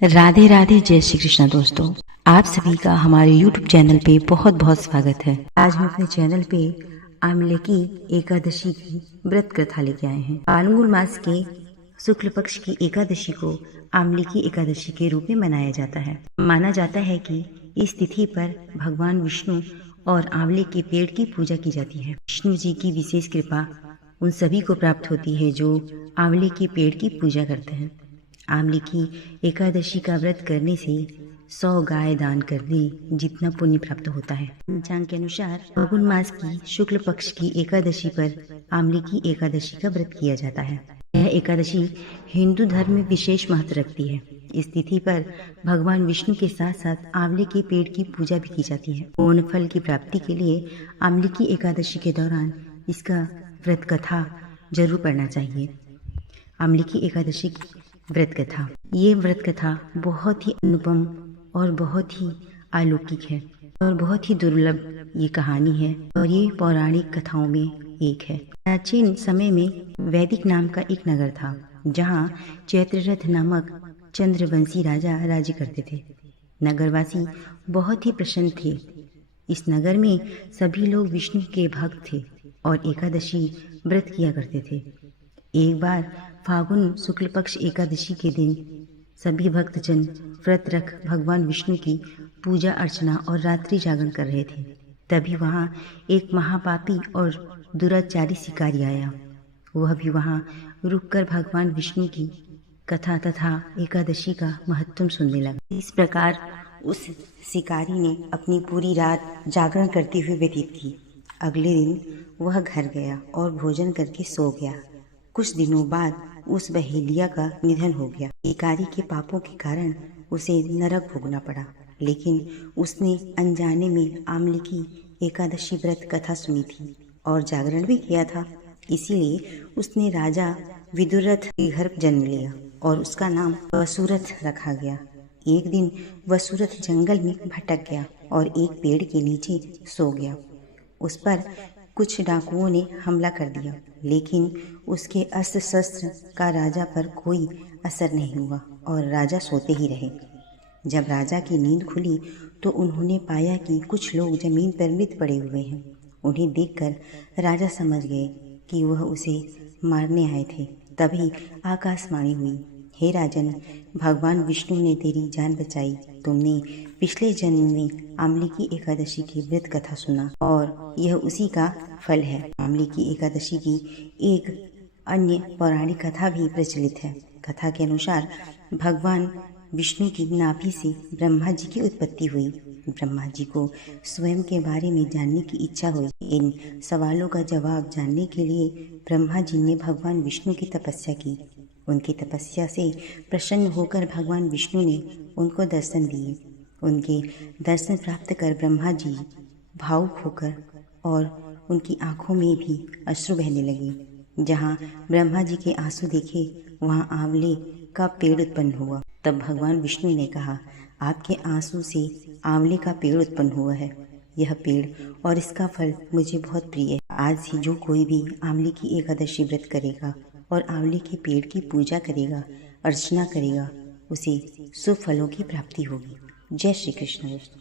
राधे राधे, जय श्री कृष्ण दोस्तों। आप सभी का हमारे YouTube चैनल पे बहुत बहुत स्वागत है। आज हम अपने चैनल पे आमले की एकादशी की व्रत कथा लेके आए हैं। फाल्गुन मास के शुक्ल पक्ष की एकादशी को आमले की एकादशी के रूप में मनाया जाता है। माना जाता है कि इस तिथि पर भगवान विष्णु और आंवले के पेड़ की पूजा की जाती है। विष्णु जी की विशेष कृपा उन सभी को प्राप्त होती है जो आंवले के पेड़ की पूजा करते हैं। आंवले की एकादशी का व्रत करने से 100 गाय दान करने जितना पुण्य प्राप्त होता है। पंचांग के अनुसार फाल्गुन मास की शुक्ल पक्ष की एकादशी पर आंवले की एकादशी का व्रत किया जाता है। यह एकादशी हिंदू धर्म में विशेष महत्व रखती है। इस तिथि पर भगवान विष्णु के साथ साथ आंवले के पेड़ की पूजा भी की जाती है। पूर्ण फल की प्राप्ति के लिए आंवले की एकादशी के दौरान इसका व्रत कथा जरूर पढ़ना चाहिए। आंवले की एकादशी व्रत कथा, ये व्रत कथा बहुत ही अनुपम और बहुत ही अलौकिक है और बहुत ही दुर्लभ ये कहानी है और ये पौराणिक कथाओं में एक है। प्राचीन समय में वैदिक नाम का एक नगर था जहाँ चैत्ररथ नामक चंद्रवंशी राजा राज्य करते थे। नगरवासी बहुत ही प्रसन्न थे। इस नगर में सभी लोग विष्णु के भक्त थे और एकादशी व्रत किया करते थे। एक बार फाल्गुन शुक्ल पक्ष एकादशी के दिन सभी भक्तजन व्रत रख भगवान विष्णु की पूजा अर्चना और रात्रि जागरण कर रहे थे। तभी वहाँ एक महापापी और दुराचारी शिकारी आया। वह भी वहाँ रुककर भगवान विष्णु की कथा तथा एकादशी का महत्व सुनने लगा। इस प्रकार उस शिकारी ने अपनी पूरी रात जागरण करते हुए व्यतीत की। अगले दिन वह घर गया और भोजन करके सो गया। कुछ दिनों बाद उस बहेलिया का निधन हो गया। शिकारी के पापों के कारण उसे नरक भोगना पड़ा, लेकिन उसने अनजाने में आंवले की एकादशी व्रत कथा सुनी थी और जागरण भी किया था। इसीलिए उसने राजा विदुरथ के घर जन्म लिया और उसका नाम वसुरथ रखा गया। एक दिन वसुरथ जंगल में भटक गया और एक पेड़ के नीचे सो गया। उस पर कुछ डाकुओं ने हमला कर दिया, लेकिन उसके अस्त्र शस्त्र का राजा पर कोई असर नहीं हुआ और राजा सोते ही रहे। जब राजा की नींद खुली तो उन्होंने पाया कि कुछ लोग जमीन पर मृत पड़े हुए हैं। उन्हें देखकर राजा समझ गए कि वह उसे मारने आए थे। तभी आकाशवाणी हुई, हे राजन, भगवान विष्णु ने तेरी जान बचाई। तुमने पिछले जन्म में आंवले की एकादशी की व्रत कथा सुना और यह उसी का फल है। आंवले की एकादशी की एक अन्य पौराणिक कथा भी प्रचलित है। कथा के अनुसार भगवान विष्णु की नाभि से ब्रह्मा जी की उत्पत्ति हुई। ब्रह्मा जी को स्वयं के बारे में जानने की इच्छा हुई। इन सवालों का जवाब जानने के लिए ब्रह्मा जी ने भगवान विष्णु की तपस्या की। उनकी तपस्या से प्रसन्न होकर भगवान विष्णु ने उनको दर्शन दिए। उनके दर्शन प्राप्त कर ब्रह्मा जी भावुक होकर और उनकी आंखों में भी अश्रु बहने लगे। जहाँ ब्रह्मा जी के आंसू देखे वहाँ आंवले का पेड़ उत्पन्न हुआ। तब भगवान विष्णु ने कहा, आपके आंसू से आंवले का पेड़ उत्पन्न हुआ है। यह पेड़ और इसका फल मुझे बहुत प्रिय है। आज ही जो कोई भी आंवले की एकादशी व्रत करेगा और आंवले के पेड़ की पूजा करेगा, अर्चना करेगा, उसे शुभ फलों की प्राप्ति होगी। जय श्री कृष्ण दोस्तों।